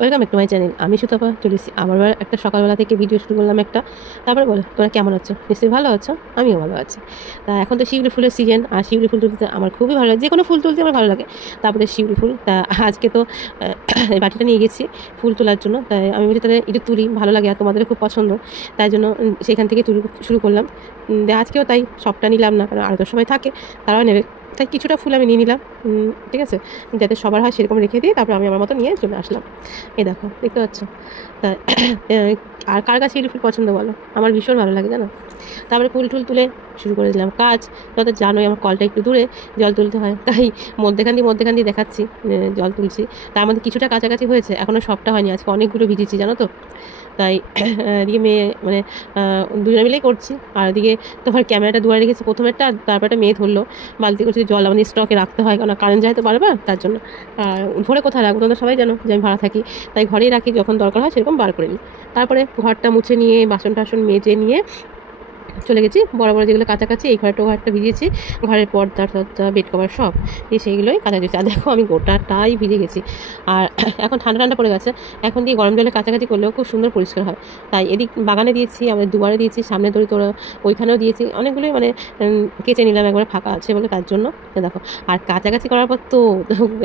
Welcome back to my channel. আমি সুতপা চলে এসেছি আবার একটা সকালবেলা থেকে ভিডিও শুরু করলাম একটা। তারপরে বলো তোমরা কেমন আছো? নিশ্চয়ই ভালো আছো, আমিও ভালো আছি। তা এখন তো শিউলি ফুলের সিজন, আর শিউলি ফুল তুলতে আমার খুবই ভালো লাগে, যে কোনো ফুল তুলতে আমার ভালো লাগে। তারপরে শিউলি ফুল, তা আজকে তো এই বাটিটা নিয়ে গেছি ফুল তোলার জন্য। তাই আমি বলি তাহলে একটু তুলি, ভালো লাগে আর তোমাদের খুব পছন্দ, তাই জন্য সেখান থেকে শুরু করলাম। আজকেও তাই সবটা নিলাম না, কারণ আরও তো সবাই থাকে, তারাও নেবে, তাই কিছুটা ফুল আমি নিয়ে নিলাম। ঠিক আছে, যাতে সবার হয় সেরকম রেখে দিয়ে তারপর আমি আমার মতো নিয়ে চলে আসলাম। এই দেখো, দেখতে পাচ্ছ? তা আর কার কাছে শিউলি ফুল পছন্দ বলো? আমার ভীষণ ভালো লাগে, জানো। তারপরে ফুল টুল তুলে শুরু করে দিলাম কাজ। যত জানোই আমার কলটা একটু দূরে, জল তুলতে হয়, তাই মধ্যেখান দিয়ে দেখাচ্ছি জল তুলছি। তার মধ্যে কিছুটা কাছাকাছি হয়েছে, এখনও সবটা হয়নি, আজকে অনেকগুলো ভিজেছি জানো তো। তাই এদিকে মেয়ে মানে দুজনে মিলেই করছি। আর ওদিকে তোমার ক্যামেরাটা দুয়ারে রেখেছি প্রথমেরটা, তারপর একটা মেয়ে ধরলো বালতি করছে, জল আমাদের স্টকে রাখতে হয়, কারণ কারেন্ট যায় তো বারবার, তার জন্য। আর ঘরে কোথায় রাখবো তোমরা সবাই জানো যে আমি ভাড়া থাকি, তাই ঘরেই রাখি, যখন দরকার হয় সেরকম বার করে নিই। তারপরে ঘরটা মুছে নিয়ে বাসন টাসন মেজে নিয়ে চলে গেছি বড় বড় যেগুলো কাছাকাছি। এই ঘরটা ভিজেছি, ঘরের পর্দা টর্দা বেড কভার সব দিয়ে সেইগুলোই কাঁচা দিয়েছি। আর দেখো আমি গোটাটাই ভিজে গেছি। আর এখন ঠান্ডা ঠান্ডা পড়ে গেছে, এখন দিয়ে গরম জলে কাছাকাছি করলেও খুব সুন্দর পরিষ্কার হয়। তাই এদিক বাগানে দিয়েছি, আমাদের দুয়ারে দিয়েছি, সামনে দড়ি তোরা ওইখানেও দিয়েছি, অনেকগুলোই মানে কেচে নিলাম, একবার ফাঁকা আছে বলে, তার জন্য। দেখো, আর কাছাকাছি করার পর তো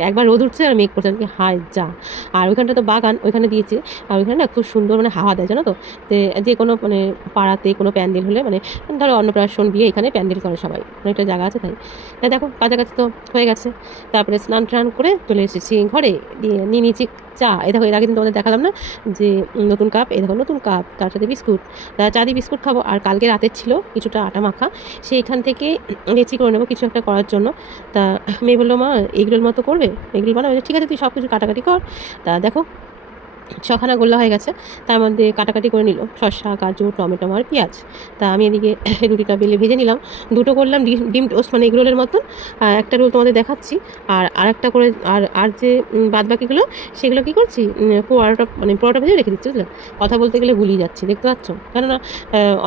একবার রোদ উঠছে আর মেঘ করছে, কি হায় যা। আর ওইখানটা তো বাগান, ওইখানে দিয়েছি। আর ওইখানে না খুব সুন্দর মানে হাওয়া দেয় জানো তো। যে কোনো মানে পাড়াতে কোনো প্যান্ডেল হলে, মানে ধরো অন্নপ্রাশন বিয়ে, এখানে প্যান্ডেল করে সবাই, অনেকটা জায়গা আছে, তাই দেখো কাছাকাছি তো হয়ে গেছে। তারপরে স্নান টান করে চলে এসেছি ঘরে, দিয়ে নিয়ে নিয়েছি চা। এই দেখো, এর আগে কিন্তু তোমাদের দেখালাম না যে নতুন কাপ, এই দেখো নতুন কাপ, তার সাথে বিস্কুট। চা দিয়ে বিস্কুট খাবো। আর কালকে রাতের ছিল কিছুটা আটা মাখা, সেইখান থেকে লেচি করে নেবো কিছু একটা করার জন্য। তা মেয়ে বললো, মা এগরোল মতো করবে, এগরোল বানাবো, ঠিক আছে তুই সব কিছু কাটাকাটি কর। তা দেখো ছখানা গোল্লা হয়ে গেছে, তার মধ্যে কাটাকাটি করে নিল শসা, গাজর, টমেটো আর পেঁয়াজ। তা আমি এদিকে রুটিটা বেলে ভেজে নিলাম, দুটো করলাম ডিম টোস্ট, মানে এগরোলের মতন। একটা রোল তোমাদের দেখাচ্ছি, আর আরেকটা করে আর যে বাদবাকিগুলো সেগুলো কী করছি, পরোটা ভেজে রেখে দিচ্ছি, বুঝলে। কথা বলতে গেলে ভুলিয়ে যাচ্ছি, দেখতে পাচ্ছ, কেননা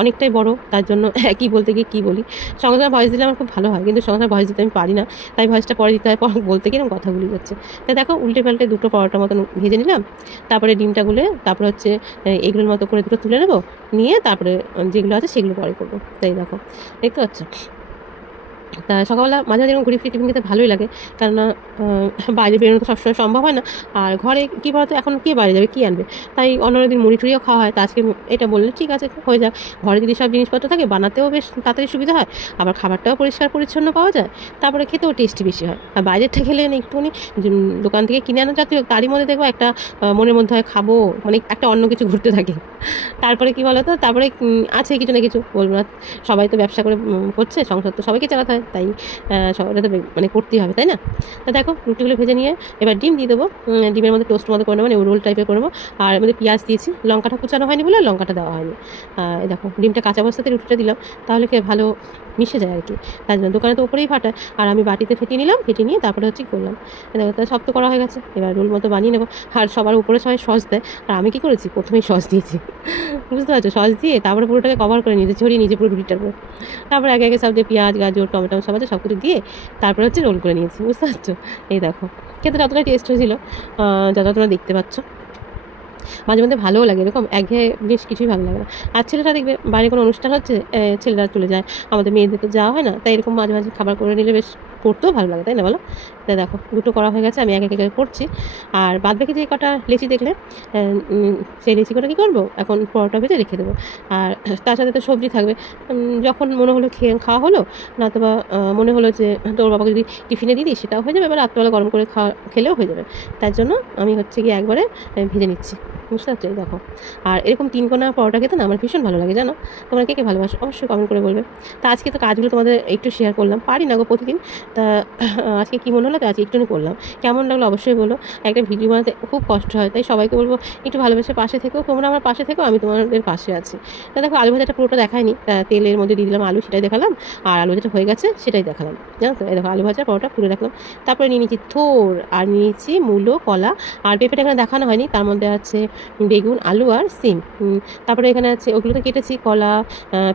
অনেকটাই বড়, তার জন্য কী বলতে গিয়ে কী বলি। সঙ্গে সঙ্গে ভয়েস দিলে আমার খুব ভালো হয়, কিন্তু সঙ্গে সঙ্গে ভয়েস দিতে আমি পারি না, তাই ভয়েসটা পরে দিতে হয়, বলতে গিয়ে কথা ভুলিয়ে যাচ্ছে। তাই দেখো উল্টে পাল্টে দুটো পরোটার মতন ভেজে নিলাম। তারপরে ডিমটা গুলে তারপরে হচ্ছে এগুলোর মতো করে দুটো তুলে নেবো, নিয়ে তারপরে যেগুলো আছে সেগুলো পরে করবো। তাই দেখো, দেখতে পাচ্ছ। তা সকালবেলা মাঝে মাঝে এরকম ঘুরি ফিরে টিফিন খেতে ভালোই লাগে, কেননা বাইরে বেরোনো তো সবসময় সম্ভব হয় না। আর ঘরে কী বলতো, এখন কে বাইরে যাবে, কী আনবে, তাই অন্য দিন মুড়ি টুড়িও খাওয়া হয়। তা আজকে এটা বললে ঠিক আছে হয়ে যাক, ঘরে যদি সব জিনিসপত্র থাকে বানাতেও বেশ তাড়াতাড়ি সুবিধা হয়, আবার খাবারটাও পরিষ্কার পরিচ্ছন্ন পাওয়া যায়, তারপরে খেতেও টেস্টি বেশি হয়। আর বাইরেরটা খেলে একটুখানি দোকান থেকে কিনে আনা যাতে তারই মধ্যে দেখবো একটা মনের মধ্যে হয় খাবো, মানে একটা অন্য কিছু ঘুরতে থাকে। তারপরে কী বলো তো, তারপরে আছে কিছু না কিছু, বলবো না, সবাই তো ব্যবসা করে করছে, সংসার তো সবাইকে চালাতে হয়, তাই সবাইটা তো মানে করতেই হবে, তাই না। তা দেখো রুটিগুলো ভেজে নিয়ে এবার ডিম দিয়ে দেবো, ডিমের মধ্যে টোস্ট মতো করে নেবো, মানে রোল টাইপের করবো। আর মধ্যে পেঁয়াজ দিয়েছি, লঙ্কাটা কুচানো হয়নি বলে লঙ্কাটা দেওয়া হয়নি। দেখো ডিমটা কাঁচা অবস্থাতে রুটিটা দিলাম, তাহলে কি ভালো মিশে যায় আর কি, তার জন্য। দোকানে তো ওপরেই ফাটায়, আর আমি বাটিতে ফেটিয়ে নিলাম, ফেটিয়ে নিয়ে তারপরে হচ্ছে করলাম। দেখো তা সব তো করা হয়ে গেছে, এবার রোল মতো বানিয়ে নেবো। আর সবার উপরে সবাই সস দেয়, আর আমি কী করেছি, প্রথমেই সস দিয়েছি, বুঝতে পারছো, সস দিয়ে তারপরে পুরোটাকে কভার করে নিয়েছি, ছড়িয়ে নিয়েছি পুরো রুটিটার উপরে। তারপরে আগে আগে সব যে পেঁয়াজ, গাজর, টমেটো সব আছে সব কিছু দিয়ে তারপরে হচ্ছে রোল করে নিয়েছি, বুঝতে পারছো। এই দেখো খেতে যতটা টেস্ট হয়েছিল, যতটা তোমরা দেখতে পাচ্ছ। মাঝে মধ্যে ভালোও লাগে, এরকম একঘেয়ে জিনিস কিছুই ভালো লাগে না। আর ছেলেরা দেখবে বাইরে কোনো অনুষ্ঠান হচ্ছে, ছেলেরা চলে যায়, আমাদের মেয়েদের তো যাওয়া হয় না, তাই এরকম মাঝে মাঝে খাবার করে নিলে বেশ করতেও ভালো লাগে, তাই না বলো। তাই দেখো দুটো করা হয়ে গেছে, আমি এক এক করছি। আর বাদ বাকি যে কটা লেচি দেখলে, সেই লেচি কটা কী করবো, এখন পরোটা ভেজে রেখে দেবো। আর তার সাথে তো সবজি থাকবে, যখন মনে হলো খাওয়া হলো না, তো বা মনে হলো যে তোর বাবাকে যদি টিফিনে দিয়ে দিই সেটাও হয়ে যাবে, এবার রাত্রেবেলা গরম করে খেলেও হয়ে যাবে। তার জন্য আমি হচ্ছে গিয়ে একবারে ভেজে নিচ্ছি, বুঝতে পারছো। এই দেখো, আর এরকম 3 কোনা পরোটা খেতে না আমার ভীষণ ভালো লাগে, জানো। তোমরা কে কে ভালোবাসো অবশ্যই কমেন্ট করে বলবে। তা আজকে তো কাজগুলো তোমাদের একটু শেয়ার করলাম, পারি না গো প্রতিদিন। তা আজকে কী মনে হলো, তো আজকে একটুখানি করলাম, কেমন লাগলো অবশ্যই বলো। একটা ভিডিও বানাতে খুব কষ্ট হয়, তাই সবাইকে বলবো একটু ভালোবেসে পাশে থেকেও, তোমরা আমার পাশে থেকেও, আমি তোমাদের পাশে আছি। তা দেখো আলু ভাজাটা পুরোটা দেখায়নি, তেলের মধ্যে দিয়ে দিলাম আলু, সেটাই দেখালাম। আর আলু ভাজাটা হয়ে গেছে সেটাই দেখালাম, জানো তো। এই দেখো আলু ভাজা পরোটা পুরো রাখলাম। তারপরে নিয়ে নিয়েছি থোর, আর নিয়েছি মূলো, কলা আর পেঁপেটা এখানে দেখানো হয়নি, তার মধ্যে আছে বেগুন, আলু আর সিম। তারপরে এখানে আছে ওগুলো তো কেটেছি, কলা,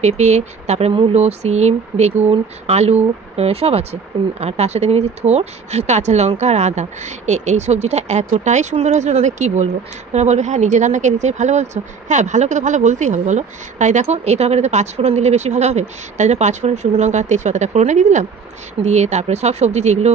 পেঁপে, তারপরে মূলো, সিম, বেগুন, আলু সব আছে। আর তার সাথে নিয়েছি থোড়, কাঁচা লঙ্কা আর আদা। এই সবজিটা এতটাই সুন্দর হয়েছিল, তাদের কী বলবো। তোমরা বলবে হ্যাঁ নিজের রান্নাকে নিজেই ভালো বলছো, হ্যাঁ ভালোকে তো ভালো বলতেই হবে বলো। তাই দেখো এই তরকারিতে 5 ফোড়ন দিলে বেশি ভালো হবে, তাই জন্য 5 ফোড়ন, শুকনো লঙ্কা, তেজপাতাটা ফোড়নে দিয়ে দিলাম। দিয়ে তারপরে সব সবজি যেগুলো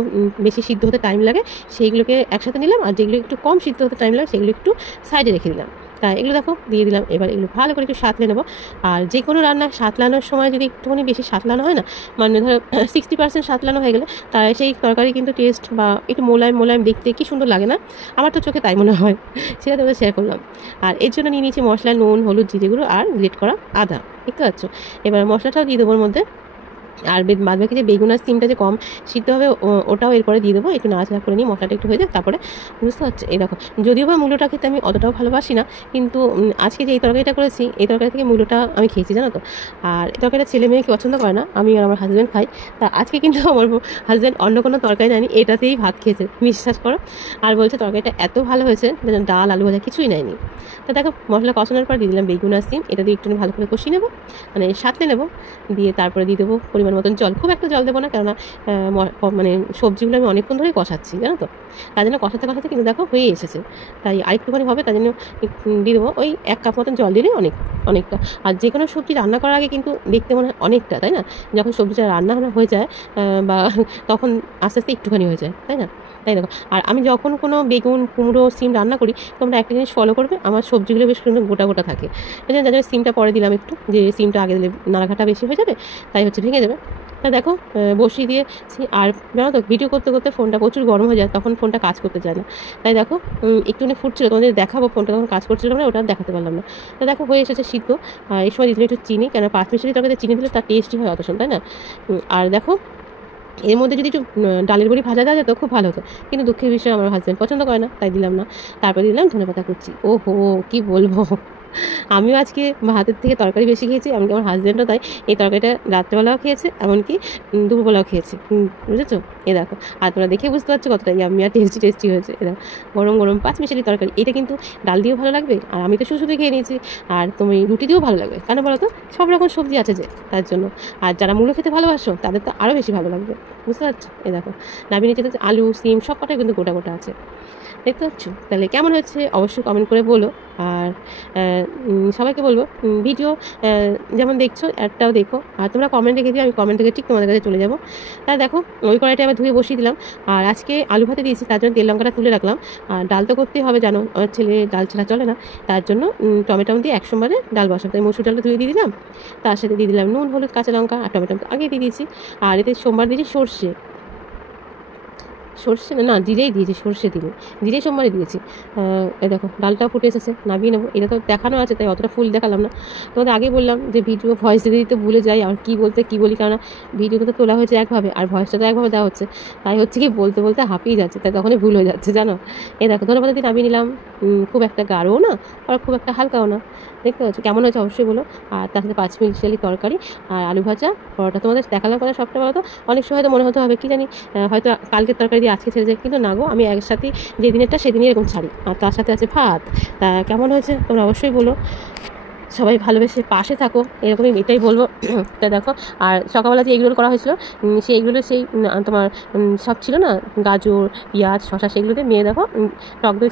বেশি সিদ্ধ হতে টাইম লাগে সেইগুলোকে একসাথে নিলাম, আর যেগুলো একটু কম সিদ্ধ হতে টাইম লাগে সেগুলো একটু সাইডে রেখে দিলাম। তাই এগুলো দেখো দিয়ে দিলাম। এবার এগুলো ভালো করে একটু সাঁতলে নেবো। আর যে কোনো রান্না সাঁতলানোর সময় যদি একটুখানি বেশি সাঁতলানো হয় না, মানে ধরো 60% সাঁতলানো হয়ে গেলে তাই সেই তরকারি কিন্তু টেস্ট বা একটু মোলায়েম মোলায়েম দেখতে কী সুন্দর লাগে না, আমার তো চোখে তাই মনে হয়। সেটা তোমাদের শেয়ার করলাম। আর এর জন্য নিয়ে নিয়েছি মশলা, নুন, হলুদ, জিরে গুঁড়ো আর গ্রেট করা আদা, দেখতে পাচ্ছ। এবার মশলাটাও দিয়ে দেবো ওর মধ্যে। আর বাদ বাকি যে বেগুন আর সিমটা যে কম সিদ্ধ হবে ওটাও এরপরে দিয়ে দেবো। একটু নাড়াচাড়া করে নিয়ে মশলাটা একটু হয়ে যায়, তারপরে বুঝতে পারছি এই দেখো। যদিও বা মূলোটা খেতে আমি অতটাও ভালোবাসি না, কিন্তু আজকে যে এই তরকারিটা করেছি এই তরকারি থেকে মূলোটা আমি খেয়েছি জানো তো। আর এই তরকারিটা ছেলে মেয়ে পছন্দ করে না, আমি আর আমার হাজব্যান্ড খাই। তা আজকে কিন্তু আমার হাজব্যান্ড অন্য কোনো তরকারি নেয়নি, এটাতেই ভাত খেয়েছে, বিশ্বাস করো। আর বলছে তরকারিটা এত ভালো হয়েছে, ডাল, আলু ভাজা কিছুই নেয়নি। তা দেখো মশলা কষানোর পর দিয়ে দিলাম বেগুন আর সিম, এটা দিয়ে একটু ভালো করে কষিয়ে নেবো, মানে সাঁতলে নেবো। দিয়ে তারপরে দিয়ে দেবো পরিমাণ মতন জল, খুব একটা জল দেবো না, কেননা মানে সবজিগুলো আমি অনেকক্ষণ ধরেই কষাচ্ছি জানো তো, তার জন্য কষাতে কষাতে কিন্তু দেখো হয়ে এসেছে। তাই আরেকটুখানি হবে, তার জন্য দিয়ে দেবো ওই 1 কাপ মতন জল দিলে অনেকটা। আর যে কোনো সবজি রান্না করার আগে কিন্তু দেখতে মনে হয় অনেকটা, তাই না? যখন সবজিটা রান্না হয়ে যায় বা তখন আস্তে আস্তে একটুখানি হয়ে যায়, তাই না? তাই দেখো। আর আমি যখন কোনো বেগুন, কুমড়ো, সিম রান্না করি, তোমরা একটা জিনিস ফলো করবে, আমার সবজিগুলো বেশ সুন্দর গোটা গোটা থাকে। ওই জন্য যাদের সিমটা পরে দিলাম একটু, যে সিমটা আগে দিলে নাড়াঘাটা বেশি হয়ে যাবে, তাই হচ্ছে ভেঙে যাবে। তা দেখো বসিয়ে দিয়েছি। আর জানো তো ভিডিও করতে করতে ফোনটা প্রচুর গরম হয়ে যায়, তখন ফোনটা কাজ করতে চায় না। তাই দেখো একটুখানি ফুটছিল, তোমাদের দেখাবো, ফোনটা তখন কাজ করছিল না, ওটা দেখাতে পারলাম না। তো দেখো হয়ে এসেছে সিদ্ধ। আর এই সময় দিলে একটু চিনি, কেন 5 মিশালি তরকারিতে চিনি দিলে তার টেস্টই হয় অত, তাই না? আর দেখো এর মধ্যে যদি একটু ডালের বড়ি ভাজা দেওয়া যেত খুব ভালো হতো, কিন্তু দুঃখের বিষয় আমার হাজব্যান্ড পছন্দ করে না, তাই দিলাম না। তারপর দিলাম ধনেপাতা কুচি। ওহো কী বলবো, আমিও আজকে ভাতের থেকে তরকারি বেশি খেয়েছি, এমনকি আমার হাজব্যান্ডও তাই। এই তরকারিটা রাত্রেবেলাও খেয়েছে, এমনকি দুপুরবেলাও খেয়েছি, বুঝেছো? এ দেখো। আর তোমরা দেখে বুঝতে পারছো কতটা ইয়াম্মি আর টেস্টি টেস্টি হয়েছে। এ দেখো গরম গরম 5 মিশালি তরকারি, এটা কিন্তু ডাল দিয়েও ভালো লাগবে, আর আমি তো শুধু খেয়ে নিয়েছি। আর তুমি রুটি দিয়েও ভালো লাগবে, কেন বলো তো, সব রকম সবজি আছে যে, তার জন্য। আর যারা মূলো খেতে ভালোবাসো তাদের তো আরও বেশি ভালো লাগবে, বুঝতে পারছো? এ দেখো নামিয়ে নিচে আলু, সিম সব কটাই কিন্তু গোটা গোটা আছে, দেখতে পাচ্ছ? তাহলে কেমন হচ্ছে অবশ্যই কমেন্ট করে বলো। আর সবাইকে বলবো ভিডিও যেমন দেখছো একটাও দেখো, আর তোমরা কমেন্ট রেখে দিও, আমি কমেন্ট থেকে ঠিক তোমাদের কাছে চলে যাবো। তাহলে দেখো ওই কড়াইটা আবার ধুয়ে বসিয়ে দিলাম। আর আজকে আলু ভাতে দিয়েছি, তার জন্য তেল লঙ্কাটা তুলে রাখলাম। আর ডাল তো করতেই হবে জানো, আমার ছেলে ডাল ছাড়া চলে না, তার জন্য টমেটো দিয়ে একসঙ্গে ডাল বসাবো। তাই মসুর ডালটা ধুয়ে দিয়ে দিলাম, তার সাথে দিয়ে দিলাম নুন, হলুদ, কাঁচা লঙ্কা আর টমেটো আগে দিয়ে দিয়েছি। আর এতে সোমবার দিয়েছি সর্ষে না, জিরেই দিয়েছি, সর্ষে দিলে জিরে সোমবারে দিয়েছি। এই দেখো ডালটাও ফুটে এসেছে, নামিয়ে নেবো। এটা তো দেখানো আছে তাই অতটা ফুল দেখালাম না। তোমাদের আগেই বললাম যে ভিডিও ভয়েস দিতে দিতে ভুলে যাই, আর কী বলতে কী বলি, কেননা ভিডিওতে তো তোলা হয়েছে একভাবে আর ভয়েসটা তো একভাবে দেওয়া হচ্ছে, তাই হচ্ছে কি বলতে বলতে হাঁপিয়ে যাচ্ছে, তাই তখনই ভুল হয়ে যাচ্ছে জানো। এই দেখো ধন্যবাদ দিয়ে নামিয়ে নিলাম। খুব একটা গাঢ়ও না আর খুব একটা হালকাও না, দেখতে পাচ্ছ কেমন হয়েছে অবশ্যই বলো। আর তার সাথে 5 মিশালি তরকারি আর আলু ভাজা, পরোটা। তোমাদের দেখালাম কথা সবটা বলো তো, অনেক সময় তো মনে হতে হবে কি জানি হয়তো কালকের তরকারি দিয়ে আজকে ছেড়ে যায়, কিন্তু না গো, আমি একসাথে যেদিনেরটা সেদিনই এরকম ছাড়ি। আর তার সাথে আছে ভাত। তা কেমন হয়েছে তোমরা অবশ্যই বলো। সবাই ভালোবেসে পাশে থাকো, এরকমই এটাই বলবো। তা দেখো আর সকালবেলা যে এগরোল করা হয়েছিল, সেই এগরোলের সেই তোমার সব ছিল না, গাজর, পেঁয়াজ, শশা, সেগুলোতে মেয়ে দেখো টক দই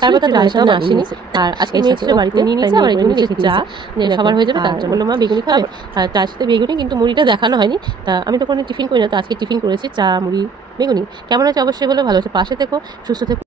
আসেনি। আর আজকে মেয়ে ছিল বাড়িতে, নিয়ে নিয়েছে, আবার এগুলো চা সবার হয়ে যাবে, তার জন্য বললো মা বেগুনি খাবে। আর তার সাথে বেগুনি, কিন্তু মুড়িটা দেখানো হয়নি। তা আমি তো কোনো টিফিন করি না, তো আজকে টিফিন করেছি চা, মুড়ি, বেগুনি। কেমন আছে অবশ্যই বলো, ভালো আছে, পাশে থেকো, সুস্থ থেকো।